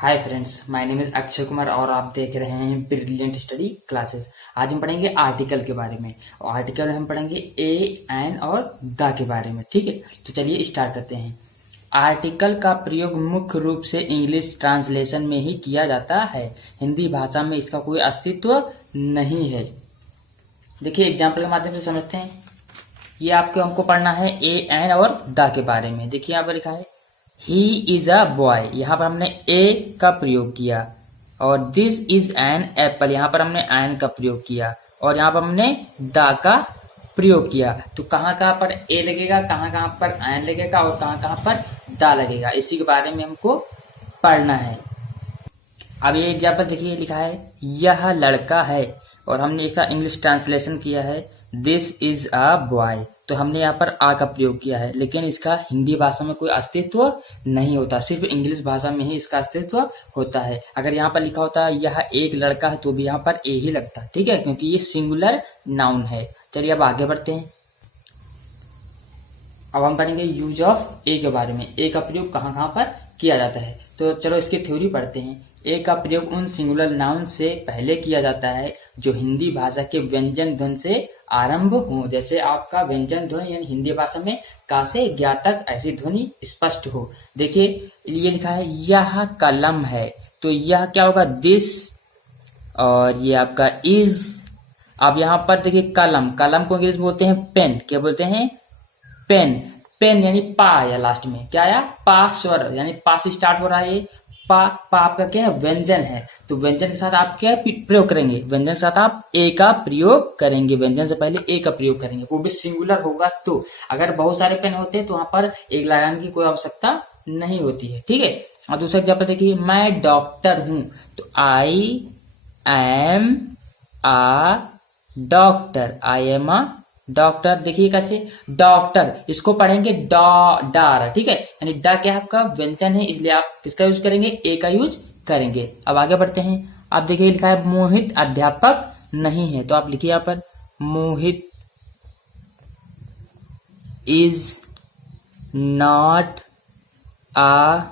Hi friends, my name is Akshay Kumar और आप देख रहे हैं ब्रिलियंट स्टडी क्लासेस। आज हम पढ़ेंगे आर्टिकल के बारे में और आर्टिकल में हम पढ़ेंगे ए एन और द के बारे में। ठीक है, तो चलिए स्टार्ट करते हैं। आर्टिकल का प्रयोग मुख्य रूप से इंग्लिश ट्रांसलेशन में ही किया जाता है। हिंदी भाषा में इसका कोई अस्तित्व नहीं है। देखिए एग्जाम्पल के माध्यम से समझते हैं। ये आपको हमको पढ़ना है ए एन और द के बारे में। देखिए यहाँ पर लिखा है ही इज अ बॉय, यहाँ पर हमने ए का प्रयोग किया। और दिस इज एन एप्पल, यहाँ पर हमने एन का प्रयोग किया। और यहाँ पर हमने द का प्रयोग किया। तो कहाँ कहाँ पर ए लगेगा, कहाँ कहाँ पर एन लगेगा और कहाँ कहाँ पर द लगेगा, इसी के बारे में हमको पढ़ना है। अब ये एग्जाम्पल देखिए, लिखा है यह लड़का है और हमने इसका इंग्लिश ट्रांसलेशन किया है दिस इज अ बॉय। तो हमने यहाँ पर आ का प्रयोग किया है, लेकिन इसका हिंदी भाषा में कोई अस्तित्व नहीं होता, सिर्फ इंग्लिश भाषा में ही इसका अस्तित्व होता है। अगर यहाँ पर लिखा होता यह एक लड़का है तो भी यहाँ पर ए ही लगता, ठीक है, क्योंकि ये सिंगुलर नाउन है। चलिए अब आगे बढ़ते हैं। अब हम पढ़ेंगे यूज ऑफ ए के बारे में। ए का प्रयोग कहाँ कहाँ पर किया जाता है, तो चलो इसकी थ्योरी पढ़ते हैं। ए का प्रयोग उन सिंगुलर नाउन से पहले किया जाता है जो हिंदी भाषा के व्यंजन ध्वनि से आरंभ हो। जैसे आपका व्यंजन ध्वनि यानी हिंदी भाषा में का से ज्ञा तक ऐसी ध्वनि स्पष्ट हो। देखिए ये लिखा है यह कलम है, तो यह क्या होगा दिस, और ये आपका इज। अब यहाँ पर देखिए कलम, कलम को इंग्लिश बोलते हैं पेन। क्या बोलते हैं? पेन। पेन यानी पा आया लास्ट में, क्या आया? पा स्वर, यानी पा से स्टार्ट हो रहा है ये। पा पा आपका क्या है? व्यंजन है। तो व्यंजन के साथ आप क्या प्रयोग करेंगे? व्यंजन के साथ आप ए का प्रयोग करेंगे। व्यंजन से पहले ए का प्रयोग करेंगे, वो भी सिंगुलर होगा। तो अगर बहुत सारे पेन होते हैं तो वहां पर एक लगाने की कोई आवश्यकता नहीं होती है, ठीक है। और दूसरा एग्जाम्पल देखिए, मैं डॉक्टर हूं, तो I am a doctor, I am a doctor. देखिए कैसे डॉक्टर, इसको पढ़ेंगे डार, ठीक है, यानी डा क्या आपका व्यंजन है, इसलिए आप किसका यूज करेंगे? ए का यूज करेंगे। अब आगे बढ़ते हैं। आप देखिए लिखा है मोहित अध्यापक नहीं है, तो आप लिखिए यहाँ पर Mohit is not a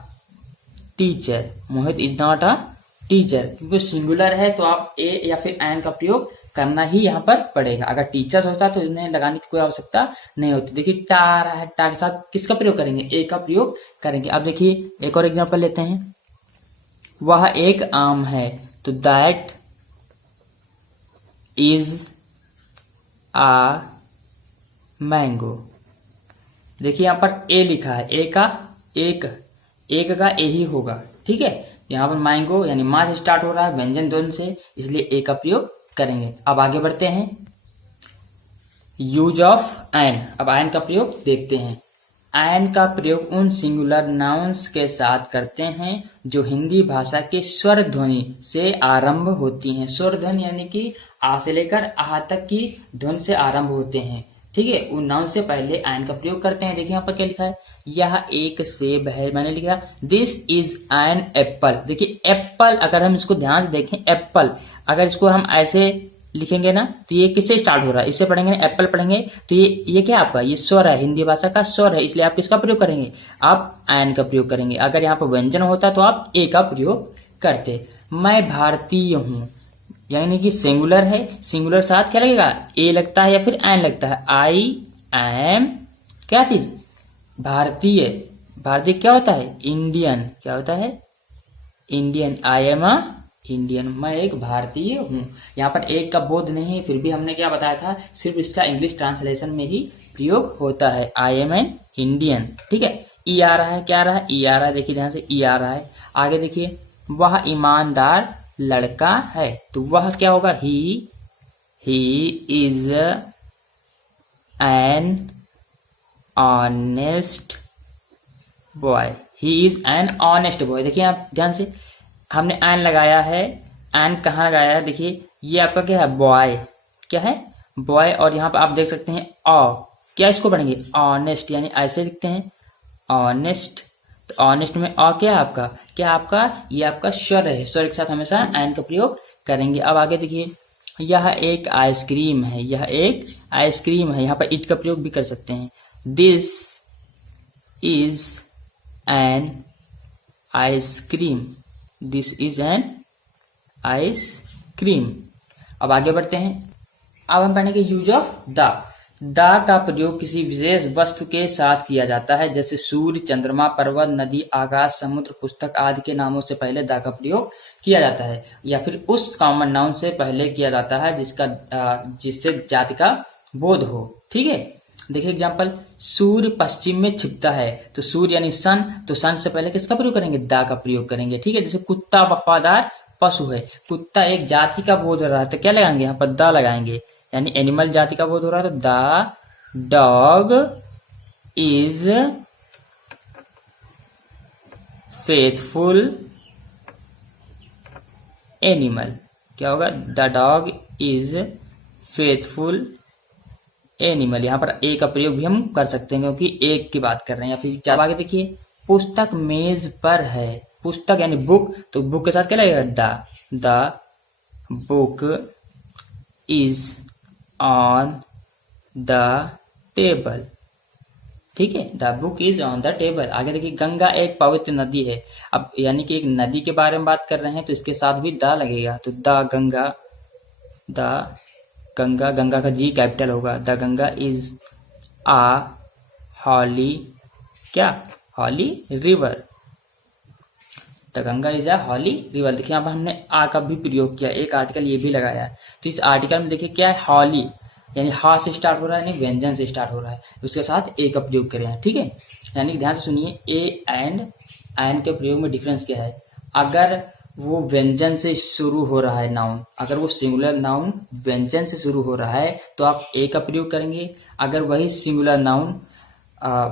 teacher. Mohit is not a teacher, क्योंकि सिंगुलर है तो आप ए या फिर एन का प्रयोग करना ही यहाँ पर पड़ेगा। अगर टीचर्स होता तो इन्हें लगाने की कोई आवश्यकता नहीं होती। देखिए टा रहा है, टा के साथ किसका प्रयोग करेंगे? ए का प्रयोग करेंगे। अब देखिए एक और एग्जांपल लेते हैं। वह एक आम है, तो दैट इज आ मैंगो। देखिए यहाँ पर ए लिखा है, ए का एक का ए ही होगा, ठीक है। यहाँ पर मैंगो यानी माँ से स्टार्ट हो रहा है व्यंजन ध्वनि से, इसलिए ए का प्रयोग करेंगे। अब आगे बढ़ते हैं। Use of an. अब एन का प्रयोग देखते हैं। एन का प्रयोग उन सिंगुलर नाउन्स के साथ करते हैं जो हिंदी भाषा के स्वर ध्वनि से आरंभ होती हैं। स्वर ध्वनि यानी कि आ से लेकर आ तक की ध्वनि से आरंभ होते हैं, ठीक है। उन नाउन से पहले एन का प्रयोग करते हैं। देखिए यहाँ पर क्या लिखा है, यह एक सेब है, मैंने लिखा दिस इज एन एप्पल। देखिए एप्पल, अगर हम इसको ध्यान से देखें, एप्पल अगर इसको हम ऐसे लिखेंगे ना तो ये किससे स्टार्ट हो रहा है? इससे पढ़ेंगे ना, एप्पल पढ़ेंगे, तो ये क्या आपका? ये स्वर है, हिंदी भाषा का स्वर है, इसलिए आप किसका प्रयोग करेंगे? आप एन का प्रयोग करेंगे। अगर यहाँ पर व्यंजन होता तो आप ए का प्रयोग करते। मैं भारतीय हूं, यानी कि सिंगुलर है, सिंगुलर साथ क्या लगेगा? ए लगता है या फिर एन लगता है? आई एम क्या चीज? भारतीय। भारतीय क्या होता है? इंडियन। क्या होता है? Indian. I am a Indian, मैं एक भारतीय हूँ। यहाँ पर एक का बोध नहीं है, फिर भी हमने क्या बताया था, सिर्फ इसका इंग्लिश ट्रांसलेशन में ही प्रयोग होता है। आई एम एन इंडियन, ठीक है। ई आ रहा है, क्या आ रहा है? ई आ रहा है, देखिए ध्यान से ई आ रहा है। आगे देखिए, वह ईमानदार लड़का है, तो वह क्या होगा? He is an honest boy. He is an honest boy. देखिए आप ध्यान से, हमने एन लगाया है। एन कहाँ लगाया है? देखिए ये आपका क्या है? बॉय। क्या है? बॉय। और यहाँ पर आप देख सकते हैं ऑ, क्या इसको पढ़ेंगे? ऑनेस्ट, यानी ऐसे लिखते हैं ऑनेस्ट। तो ऑनेस्ट में ऑ क्या है आपका? क्या आपका? ये आपका स्वर है, स्वर के साथ हमेशा एन का प्रयोग करेंगे। अब आगे देखिए, यह एक आइसक्रीम है, यह एक आइसक्रीम है, यहाँ पर इट का प्रयोग भी कर सकते हैं। This is an ice cream. This is an ice cream. अब आगे बढ़ते हैं। अब हम पढ़ेंगे यूज ऑफ द। द का प्रयोग किसी विशेष वस्तु के साथ किया जाता है, जैसे सूर्य, चंद्रमा, पर्वत, नदी, आकाश, समुद्र, पुस्तक आदि के नामों से पहले द का प्रयोग किया जाता है, या फिर उस कॉमन नाउन से पहले किया जाता है जिससे जाति का बोध हो। ठीक है, देखिए एग्जाम्पल, सूर्य पश्चिम में छिपता है, तो सूर्य यानी सन, तो सन से पहले किसका प्रयोग करेंगे? द का प्रयोग करेंगे। ठीक है, जैसे कुत्ता वफादार पशु है, कुत्ता एक जाति का बोध हो रहा है, तो क्या लगाएंगे? यहाँ पर द लगाएंगे, यानी एनिमल जाति का बोध हो रहा है, तो the dog is faithful animal. क्या होगा? The dog is faithful animal. यहाँ पर ए का प्रयोग भी हम कर सकते हैं क्योंकि एक की बात कर रहे हैं। या फिर जब आगे देखिए, पुस्तक मेज पर है, पुस्तक यानी बुक, तो बुक के साथ क्या लगेगा? The book is on the table. ठीक है, the book is on the table. आगे देखिए, गंगा एक पवित्र नदी है। अब यानी कि एक नदी के बारे में बात कर रहे हैं, तो इसके साथ भी द लगेगा, तो द गंगा, गंगा का जी कैपिटल होगा। The Ganga is a holy, क्या? Holy river. The Ganga is a holy river. देखिए यहाँ पर हमने आ का भी प्रयोग किया, एक आर्टिकल ये भी लगाया है। तो इस आर्टिकल में देखिए क्या है? हॉली, यानी हा से स्टार्ट हो रहा है, यानी व्यंजन से स्टार्ट हो रहा है, उसके साथ ए का प्रयोग करें हैं। ठीक है, यानी ध्यान से सुनिए, ए एंड के प्रयोग में डिफरेंस क्या है? अगर वो व्यंजन से शुरू हो रहा है नाउन, अगर वो सिंगुलर नाउन व्यंजन से शुरू हो रहा है तो आप ए का प्रयोग करेंगे। अगर वही सिंगुलर नाउन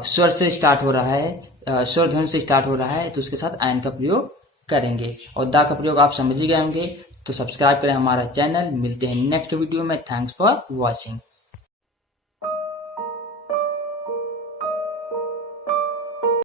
स्वर से स्टार्ट हो रहा है, स्वर ध्वनि से स्टार्ट हो रहा है, तो उसके साथ एन का प्रयोग करेंगे। और दा का प्रयोग आप समझ ही गए होंगे, तो सब्सक्राइब करें हमारा चैनल। मिलते हैं नेक्स्ट वीडियो में। Thanks for watching.